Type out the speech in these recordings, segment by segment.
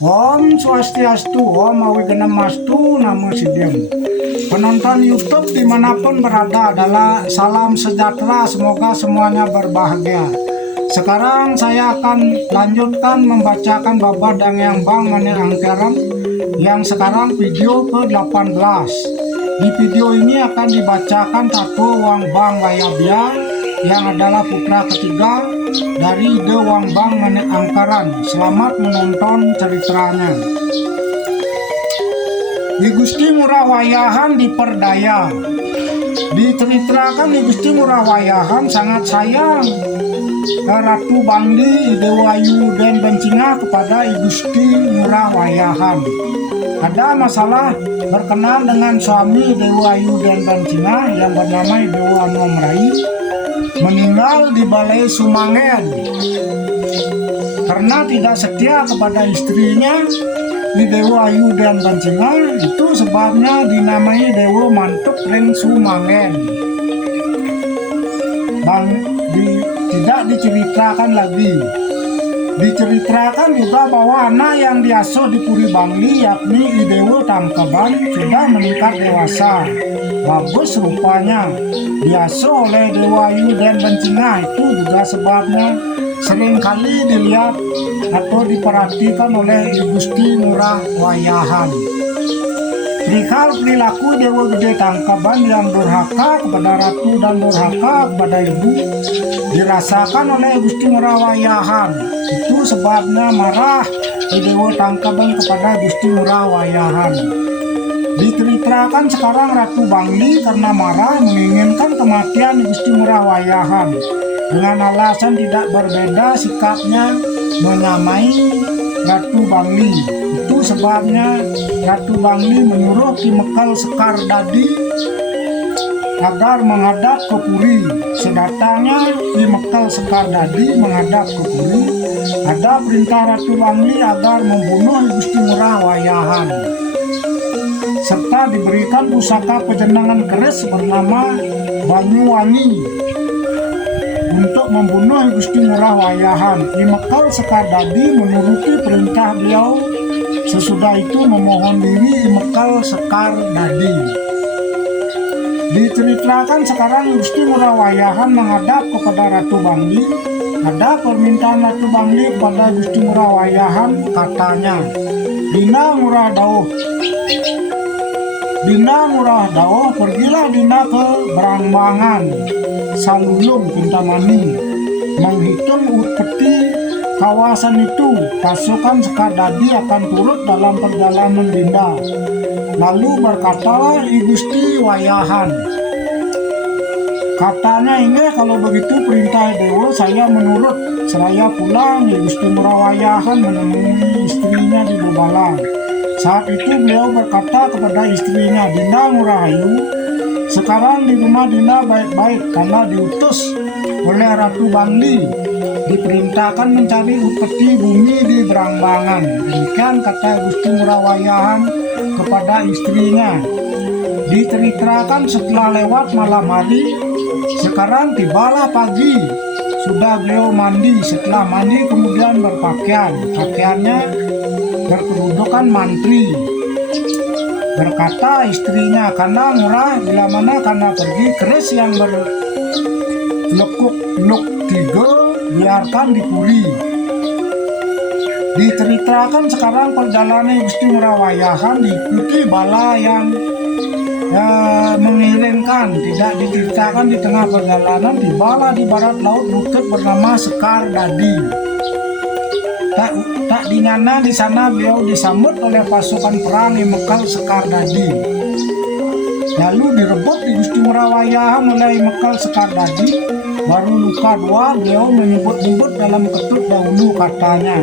Om Swastiastu, Om Awiganastu, Namo Siddham. Penonton YouTube dimanapun berada adalah salam sejahtera, semoga semuanya berbahagia. Sekarang saya akan lanjutkan membacakan Babadang yang Bang Mane Angkeram yang sekarang video ke-18. Di video ini akan dibacakan Tato Wang Bang Wayabia yang adalah putra ketiga dari De Wang Bang Mane Angkeram. Selamat menonton ceritanya. Di Gusti Ngurah Wayahan diperdaya. Diceritakan di Gusti Ngurah Wayahan sangat sayang Ratu Bangli Dewayu dan Bencinga kepada Gusti Ngurah Wayahan. Ada masalah berkenaan dengan suami Dewayu dan Bencinga yang bernama Dewa Nomrai meninggal di Balai Sumangen karena tidak setia kepada istrinya. Di Dewa Ayu dan Bencinga itu sebabnya dinamai Dewa Mantuk Ring Sumangen. Tidak diceritakan lagi. Diceritakan juga bahwa anak yang diasuh di Puri Bangli yakni Dewa Tangkaban sudah meningkat dewasa. Bagus rupanya diasuh oleh Dewa Ayu dan Bencinga, itu juga sebabnya seringkali dilihat atau diperhatikan oleh Gusti Ngurah Wayahan. Perihal perilaku Dewa Gede Tangkaban yang durhaka kepada ratu dan durhaka kepada ibu dirasakan oleh Gusti Ngurah Wayahan. Itu sebabnya marah Dewa Tangkaban kepada Gusti Ngurah Wayahan. Diceritakan sekarang Ratu Bangli karena marah menginginkan kematian Gusti Ngurah Wayahan. Dengan alasan tidak berbeda sikapnya menyamai Ratu Bangli. Itu sebabnya Ratu Bangli menyuruh Ki Mekal Sekar Dadi agar menghadap ke Puri. Sedatangnya Ki Mekal Sekar Dadi menghadap ke Puri, ada perintah Ratu Bangli agar membunuh Gusti Ngurah Wayahan, serta diberikan pusaka pejenengan keris bernama Banyuwangi untuk membunuh Gusti Ngurah Wayahan. Ki Mekal Sekar Dadi menuruti perintah beliau. Sesudah itu memohon diri Ki Mekal Sekar Dadi. Diceritakan sekarang Gusti Ngurah Wayahan menghadap kepada Ratu Bangli. Ada permintaan Ratu Bangli kepada Gusti Ngurah Wayahan, katanya, Dina Ngurah Dawuh, pergilah Dina ke Brangbangan Salulung Kintamani menghitung peti kawasan itu. Pasukan Sekar Dadi akan turut dalam perjalanan Dinda. Lalu berkatalah I Gusti Wayahan, katanya, ini kalau begitu perintah Dewa saya menurut. Seraya pulang I Gusti Ngurah Wayahan menemui istrinya di Bobalang. Saat itu beliau berkata kepada istrinya, Dinda Ngurahayu, sekarang di rumah Dinda baik-baik karena diutus oleh Ratu Bangli, diperintahkan mencari upeti bumi di Brangbangan. Demikian kata Gusti Ngurah Wayahan kepada istrinya. Diceritakan setelah lewat malam hari, sekarang tibalah pagi. Sudah beliau mandi, setelah mandi kemudian berpakaian. Pakaiannya berkedudukan mantri. Berkata istrinya, karena Ngurah bila mana karena pergi keris yang berlekuk-luk tiga biarkan di Puri. Diceritakan sekarang perjalanan Gusti Ngurah Wayahan diikuti bala yang mengiringkan. Tidak diceritakan di tengah perjalanan di bala di barat laut bukit bernama Sekar Dadi. Tak dinyana di sana beliau disambut oleh pasukan perang Ki Mekal Sekar Dadi. Lalu direbut di Gusti Ngurah Wayahan oleh Ki Mekal Sekar Dadi. Baru luka dua beliau menyebut-nyebut dalam ketut dahulu, katanya,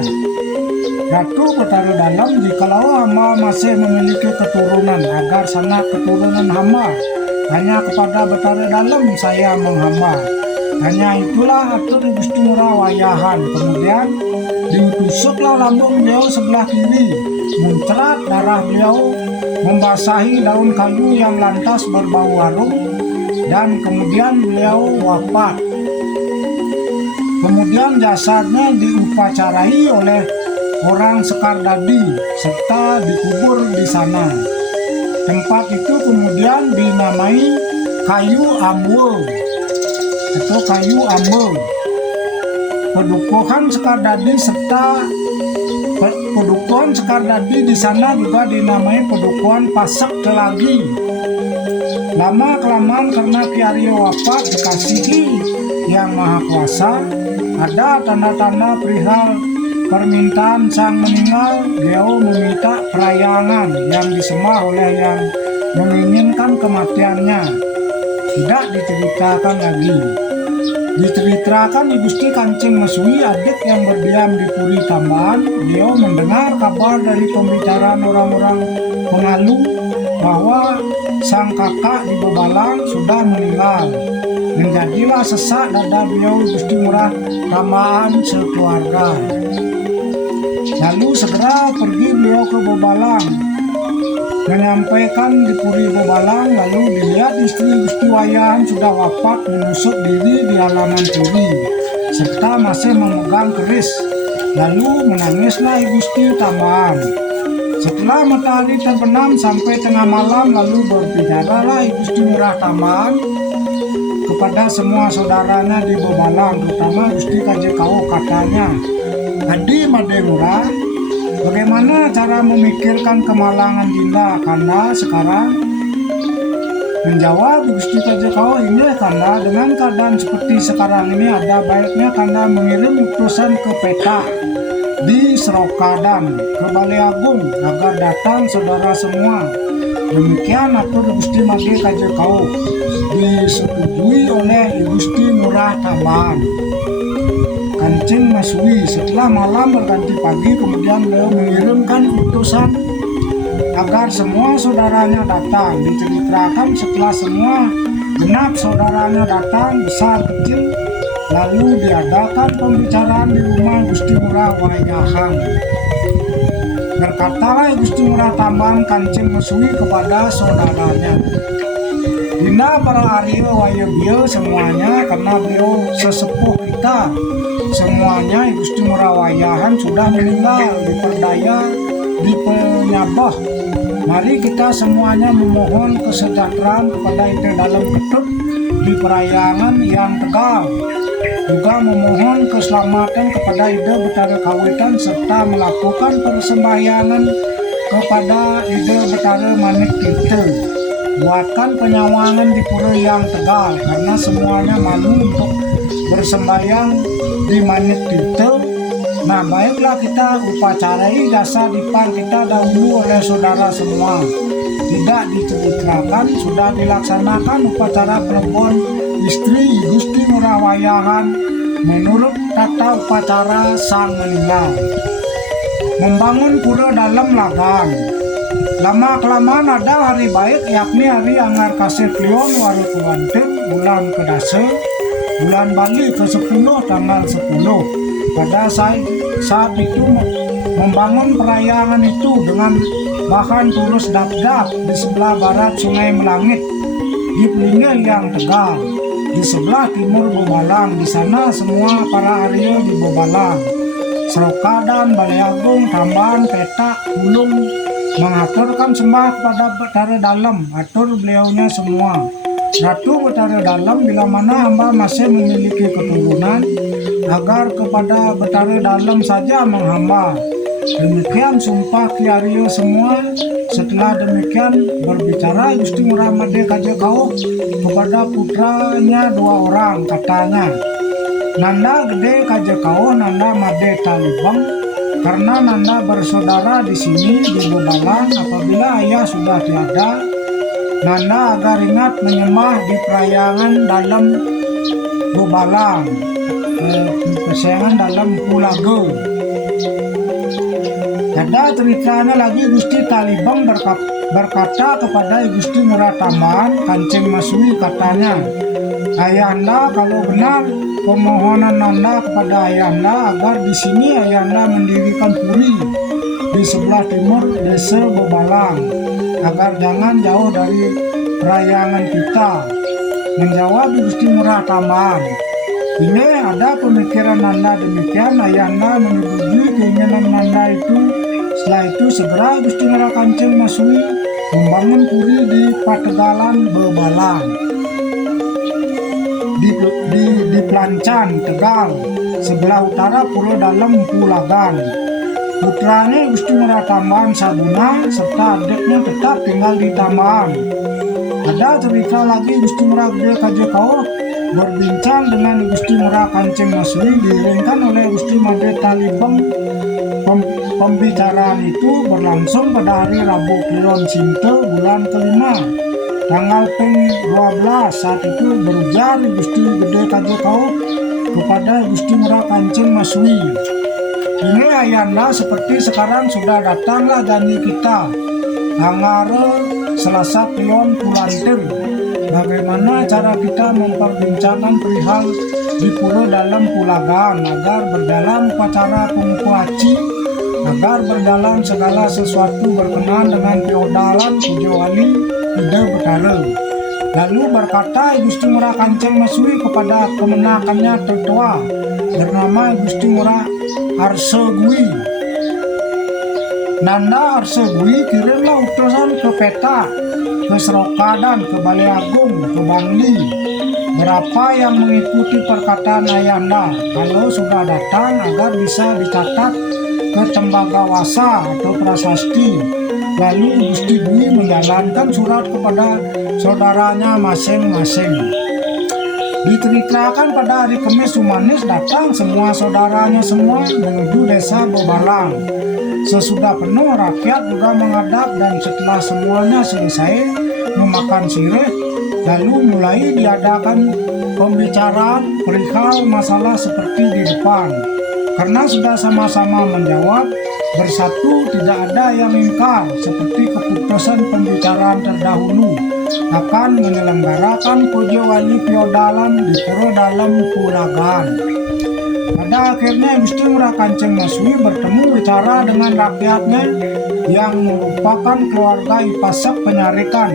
Ratu Betara Dalam, jikalau hamba masih memiliki keturunan, agar sanak keturunan hamba hanya kepada Betara Dalam saya menghamba. Hanya itulah atur Gusti Ngurah Wayahan. Kemudian ditusuklah lambung beliau sebelah kiri, muncrat darah beliau membasahi daun kayu yang lantas berbau harum, dan kemudian beliau wafat. Kemudian jasadnya diupacarai oleh orang Sekardadi serta dikubur di sana. Tempat itu kemudian dinamai Kayu Amwe atau Kayu Ambe. Pedukuhan Sekardadi serta Pedukuhan Sekardadi di sana juga dinamai Pedukuhan Pasek Kelagi. Lama kelamaan karena Ki Aryo wafat dikasihi Yang Maha Kuasa, ada tanda-tanda perihal permintaan sang meninggal. Beliau meminta perayangan yang disembah oleh yang menginginkan kematiannya. Tidak diceritakan lagi. Diceritakan di Gusti Kancing Mesui, adik yang berdiam di Puri Tambahan. Beliau mendengar kabar dari pembicaraan orang-orang Pengalu bahwa sang kakak di Bobalang sudah meninggal. Menjadilah sesak dada beliau Gusti Ngurah Tambahan sekeluarga. Lalu segera pergi beliau ke Bobalang, menyampaikan di Puri Bobalang. Lalu dilihat istri Gusti Wayahan sudah wafat menusuk diri di halaman Puri serta masih memegang keris. Lalu menangislah Gusti Tambahan. Setelah matahari terbenam sampai tengah malam, lalu berbicaralah Gusti Ngurah Tambahan kepada semua saudaranya di Bobalang, terutama Gusti Kajekau. Katanya, "Adi Made Ngurah, bagaimana cara memikirkan kemalangan Dinda Kanda sekarang?" Menjawab Gusti Kajekau, "Ini Kanda, dengan keadaan seperti sekarang ini ada baiknya Kanda mengirim utusan ke Peta di Serokadan ke Balai Agung agar datang saudara semua." Demikian atur Gusti Made Kajekau, disetujui oleh Gusti Ngurah Tambahan Kancing Mesui. Setelah malam berganti pagi, kemudian beliau mengirimkan utusan agar semua saudaranya datang. Diceritakan setelah semua genap saudaranya datang, besar kecil, lalu diadakan pembicaraan di rumah Gusti Ngurah Wayahan. Berkatalah Gusti Ngurah Tambahan Kancing Mesui kepada saudaranya, "Dinda para Aryo Wayebio semuanya, karena beliau sesepuh kita semuanya, Gusti Ngurah Wayahan sudah meninggal diperdaya di Penyabah. Mari kita semuanya memohon kesejahteraan kepada Ida dalam ketut di perayangan yang Tegal, juga memohon keselamatan kepada Ida Betara Kawitan serta melakukan persembahyangan kepada Ida Betara Manik Tirta. Buatkan penyawangan di Pura yang Tegal, karena semuanya malu untuk bersembahyang di Manik Tirta. Nah, baiklah kita upacarai jasa dipar kita dahulu oleh saudara semua." Tidak diceritakan, sudah dilaksanakan upacara pelebon istri Gusti Ngurah Wayahan menurut tata upacara sang meninggal. Membangun pura dalam Lagan. Lama kelamaan ada hari baik, yakni hari Anggar Kasih Klion Waru Tuanten bulan Kedase, bulan Bali ke-10 tanggal 10. Pada saat itu membangun perayangan itu dengan bahan turus dap-dap di sebelah barat Sungai Melangit, di Pelingga yang Tegal, di sebelah timur Bobalang. Di sana semua para Aryo di Bobalang, Serokadan, Balai Agung, Tambahan, Petak, Bulung mengaturkan sembah kepada Betara Dalam. Atur beliaunya semua, "Ratu Betara Dalam, bila mana hamba masih memiliki keturunan, agar kepada Betara Dalam saja menghamba." Demikian sumpah Ki Aryo semua. Setelah demikian berbicara Gusti Ngurah Made Kajekau kepada putranya 2 orang. Katanya, "Nanda Gede Kajekau, Nanda Made Talibang, karena Nanda bersaudara di sini di Bobalang, apabila ayah sudah tiada, Nanda agar ingat menyembah di perayangan dalam Bobalang, persayangan dalam Pulaga." Ada ceritanya lagi, Gusti Talibang berkata kepada Gusti Ngurah Tambahan Kancing Mesui, katanya, "Ayahanda, kalau benar permohonan Nanda kepada Ayahanda agar di sini Ayahanda mendirikan puri di sebelah timur desa Bobalang, agar jangan jauh dari perayangan kita." Menjawab Gusti Ngurah Tambahan, Ini ada pemikiran Nanda demikian, ayahanda menyetujui keinginan Nanda itu. Setelah itu segera Gusti Ngara Kancing Masui membangun puri di Pategalan Bebalang di Pelancan, Tegal, sebelah utara Pulau Dalam Pulagan. Putranya Gusti Ngara Tambahan Sabuna serta adiknya tetap tinggal di Tambahan. Ada cerita lagi Gusti Ngara Gede Kajekau berbincang dengan Gusti Ngara Kancing Masui diiringkan oleh Gusti Made Talibeng. Pembicaraan itu berlangsung pada hari Rabu Kliwon Sinto bulan kelima tanggal peng 12. Saat itu berujar Gusti Gede Kajekau kepada Gusti Ngara Kancing Masui, ini ayahanda seperti sekarang sudah datanglah janji kita tanggal Selasa Kliwon Pulantir. Bagaimana cara kita memperbincangkan perihal di Pulau Dalam Pulagan agar berjalan upacara pengukuaci, agar berjalan segala sesuatu berkenaan dengan feodalan Pujawali Ide Betara. Lalu berkata Gusti Ngara Kancing Masui kepada kemenakannya tertua bernama Gusti Ngara Arsegui, Nanda Arsegui kirimlah utusan ke Peta, ke Serokadan, ke Balai Agung, ke Bangli. Berapa yang mengikuti perkataan ayahanda kalau sudah datang agar bisa dicatat ke Tembagawasa atau prasasti. Lalu Gusti Dwi menjalankan surat kepada saudaranya masing-masing. Diceritakan pada hari Kamis Sumanis datang semua saudaranya semua menuju desa Bebalang. Sesudah penuh rakyat juga menghadap dan setelah semuanya selesai memakan sirih, lalu mulai diadakan pembicaraan perihal masalah seperti di depan. Karena sudah sama-sama menjawab bersatu, tidak ada yang ingkar seperti keputusan pembicaraan terdahulu akan menyelenggarakan Pujawali feodalan di Pulau Dalam Pulagan. Pada akhirnya Gusti Ngara Kancing Masui bertemu bicara dengan rakyatnya yang merupakan keluarga Ipasak Penyarikan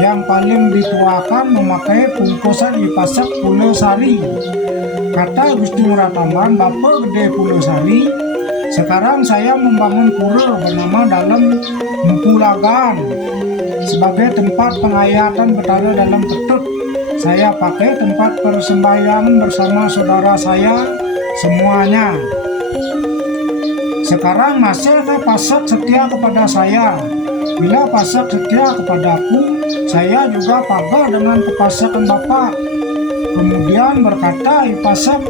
yang paling dituakan memakai bungkusan Ipasak Pulau Sari. Kata Gusti Ngara Tambahan, Bapak Gede Pulau Sari, sekarang saya membangun pura bernama Dalam Pulagan sebagai tempat penghayatan Betara dalam Ketut. Saya pakai tempat persembahyang bersama saudara saya semuanya. Sekarang masihkah Pasak setia kepada saya? Bila Pasak setia kepadaku, saya juga pagar dengan kepasakan Bapak. Kemudian berkata Ipasak,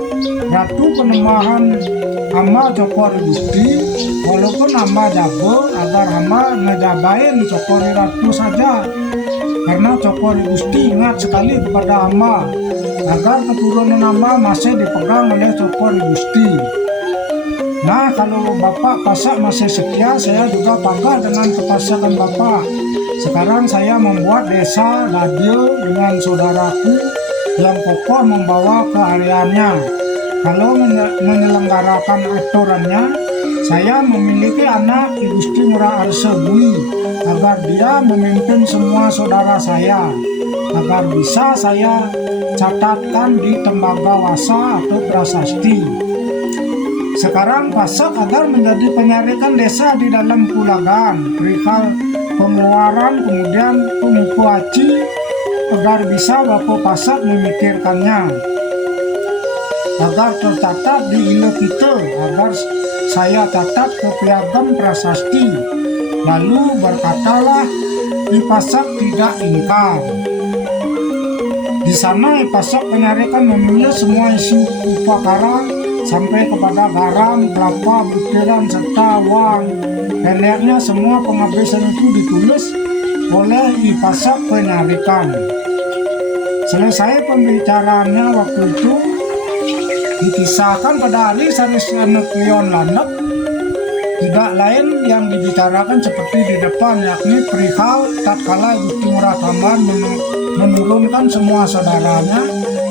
Ratu Penembahan hamba Cokori Gusti, walaupun hamba jago agar hamba ngejabain Cokori Ratu saja, karena Cokori Gusti ingat sekali kepada hamba agar keturunan hamba masih dipegang oleh Cokori Gusti. Nah, kalau Bapak Pasak masih setia, saya juga pagar dengan kepasakan Bapak. Sekarang saya membuat desa radio dengan saudaraku yang kokoh membawa ke areanya. Kalau menyelenggarakan aturannya, saya memiliki anak Gusti Ngara Arsegui agar dia memimpin semua saudara saya, agar bisa saya catatkan di Tembagawasa atau prasasti. Sekarang Pasak agar menjadi penyarikan desa di dalam Pulagan, perihal pengeluaran kemudian pengukuaci agar bisa Bapak Pasak memikirkannya, agar tercatat di Ile kita, agar saya catat ke piagam prasasti. Lalu berkatalah Ipasak tidak ingkar. Di sana Ipasak Penyarikan menulis semua isi upakara sampai kepada garam, kelapa, butiran, serta uang. Pendeknya semua penghabisan itu ditulis oleh Ipasak Penyarikan. Selesai pembicaraannya waktu itu dikisahkan pada hari Sarisana Kliwon Landep. Tidak lain yang dibicarakan seperti di depan, yakni perihal tatkala Gusti Ngara Tambahan menurunkan semua saudaranya.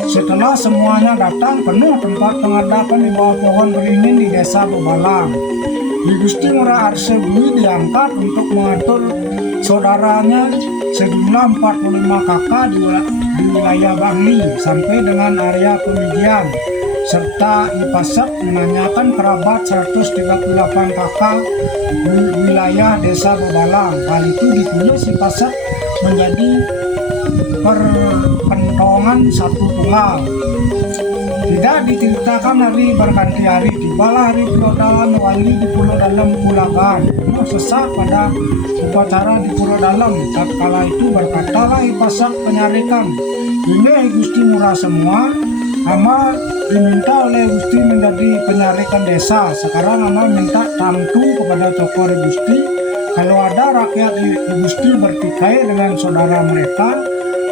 Setelah semuanya datang, penuh tempat pengadapan di bawah pohon beringin di desa Bebalang. Gusti Ngara Arsegui diangkat untuk mengatur saudaranya sejumlah 45 kakak di wilayah Bangli sampai dengan area Pemigian, serta Ipasak menanyakan kerabat 138 kakak di wilayah desa Bebalang. Hal itu ditulis Ipasak menjadi perkentongan satu tunggal. Tidak diceritakan hari berganti hari, tibalah hari Pulau Wali di Pulau Dalam Pulagan. Sesak pada upacara di Pulau Dalam. Tatkala itu berkatalah Ipasak penyarikan, ini Gusti Murah semua, ama diminta oleh Gusti menjadi penyarikan desa. Sekarang ama minta tamtu kepada Cokore Gusti, kalau ada rakyat di Gusti bertikai dengan saudara mereka,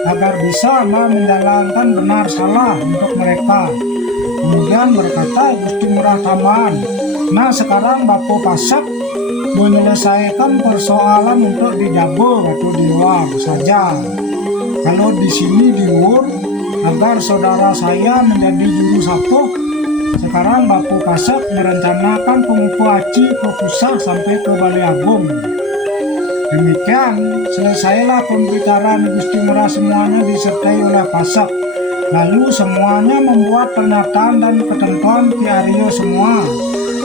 agar bisa menjalankan benar salah untuk mereka. Kemudian berkata Gusti Murah Tambahan, nah sekarang Bapak Pasak menyelesaikan persoalan untuk di Jabo atau di luar saja. Kalau di sini di luar, agar saudara saya menjadi juru sapoh. Sekarang Bapak Pasak merencanakan pengupaci ke Pusah sampai ke Balai Agung. Demikian selesailah pembicaraan Gusti Murah semuanya disertai oleh Pasak. Lalu semuanya membuat pernyataan dan ketentuan Ki Aryo semua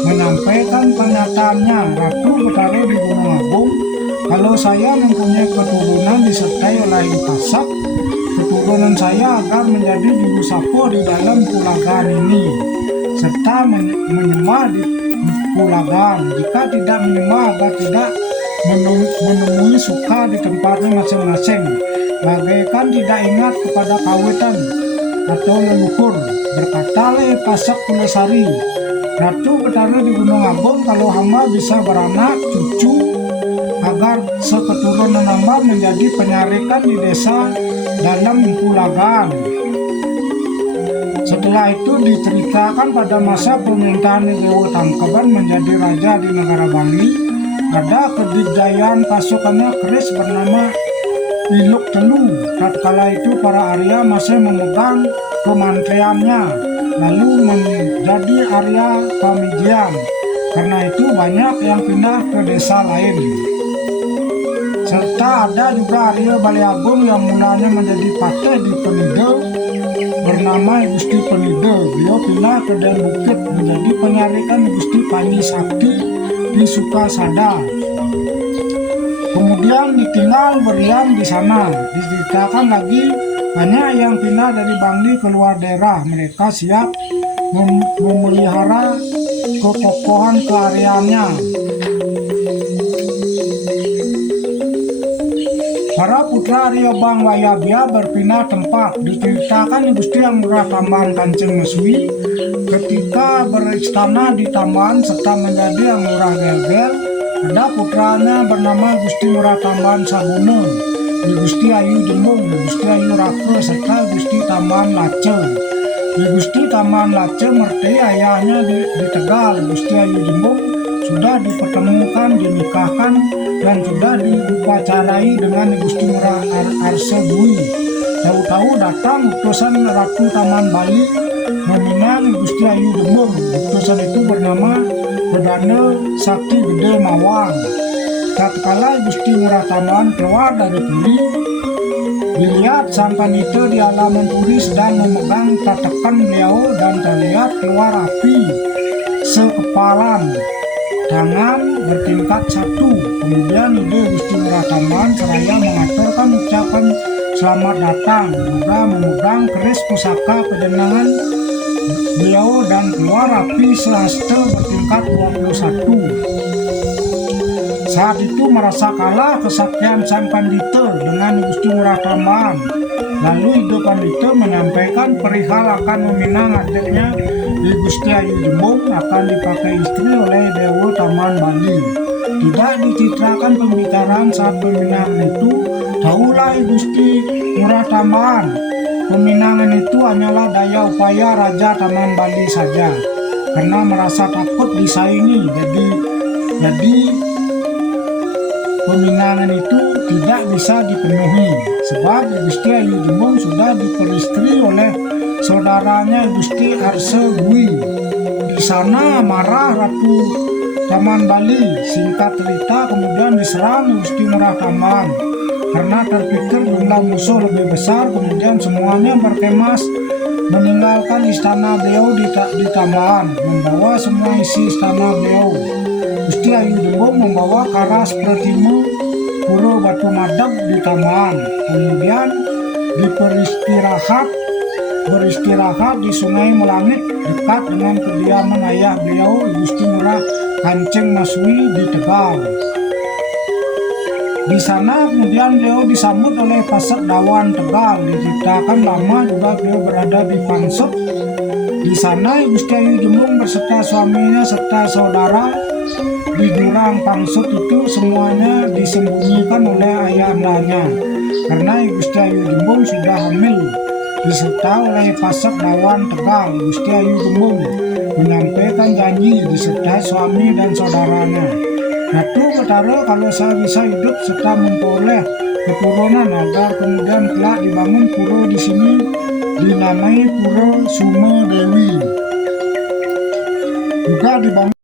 menyampaikan pernyataannya. Ratu bertaruh di Gunung Agung, kalau saya mempunyai keturunan disertai oleh Pasak, keturunan saya agar menjadi juru sapoh di dalam Pulagan ini, serta menyembah di Pulagan. Jika tidak menyembah, agar tidak menemui suka di tempatnya masing-masing, bagaikan tidak ingat kepada kawitan atau leluhur. Berkatalah Pasak Kulesari, Ratu bertaruh di Gunung Agung, kalau hamba bisa beranak cucu, agar seketurunan hamba menjadi penyarikan di desa dalam Pulagan. Setelah itu diceritakan pada masa pemerintahan Dewa Tangkaban menjadi raja di negara Bangli, ada kedikdayaan pasukannya keris bernama Iluk Telu. Tatkala itu para Arya masih memegang kementeriannya, lalu menjadi Arya Pamigian. Karena itu banyak yang pindah ke desa lain. Serta ada juga Arya Balai Agung yang mulanya menjadi patih di Penide bernama Gusti Penide. Beliau pindah ke Dan Bukit menjadi penyarikan Gusti Panji Sakti di Sukasada. Kemudian ditinggal berdiam di sana. Diceritakan lagi banyak yang pindah dari Bangli ke luar daerah. Mereka siap memelihara kekokohan keareannya. Para putra Arya Bang Wayabia berpindah tempat. Diceritakan Gusti Yang Murah Tambahan Kancing Meswi ketika beristana di Tambahan serta menjadi Yang Murah Gelgel, ada putranya bernama Gusti Murah Tambahan Sabunun, di Gusti Ayu Jembung, di Gusti Ayu Rake, serta Gusti Tambahan Lace. Di Gusti Tambahan Lace mertei ayahnya di Tegal. Gusti Ayu Jembung sudah dipertemukan, dinikahkan, dan sudah diupacarai dengan Gusti Murah Arse Bui. Tahu-tahu datang utusan Ratu Taman Bali meminang Gusti Ayu Jembung. Utusan itu bernama Perdana Sakti Gede Mawang. Tatkala Gusti Murah Tambahan keluar dari Puri, dilihat sang panita di halaman Puri sedang memegang tatakan beliau dan terlihat keluar api sekepalan, tangan bertingkat satu. Kemudian ide Gusti Murah Tambahan seraya mengaturkan ucapan selamat datang, juga memegang keris pusaka pejenengan beliau dan keluar api sehaste bertingkat 21. Saat itu merasa kalah kesaktian sang pandita dengan Gusti Murah Tambahan. Lalu Ido Pandita menyampaikan perihal akan meminang adiknya di Gusti Ayu Jembung akan dipakai istri oleh Dewa Taman Bali. Tidak dicitrakan pembicaraan saat peminangan itu. Tahulah Gusti Murah Tambahan, peminangan itu hanyalah daya upaya Raja Taman Bali saja, karena merasa takut disaingi. Jadi peminangan itu tidak bisa dipenuhi, sebab Gusti Ayu Jembung sudah diperistri oleh saudaranya Gusti Arse Bui. Di sana marah Ratu Taman Bali. Singkat cerita, kemudian diserang Gusti Murah Tambahan. karena terpikir jumlah musuh lebih besar. Kemudian semuanya berkemas meninggalkan istana beliau di Tambahan, membawa semua isi istana beliau. Gusti Ayu Jembung membawa karas Pratima Pura Batu Madep di Tambahan. Kemudian beristirahat di Sungai Melangit dekat dengan kediaman ayah beliau Gusti Ngurah Kancing Maswi di Tegal. Di sana kemudian beliau disambut oleh Paseddawan Tegal. Diceritakan lama juga beliau berada di Pangsut. Di sana Gusti Ayu Jembung beserta suaminya serta saudara di jurang Pangsut itu semuanya disembunyikan oleh ayahandanya, karena Gusti Ayu Jembung sudah hamil. Diserta oleh Paseddawan Tegal, Gusti Ayu Jembung menyampaikan janji disertai suami dan saudaranya, Ratu Betara kalau saya bisa hidup serta memperoleh keturunan agar kemudian kelak dibangun pura di sini dinamai Pura Sumedewi. Juga dibangun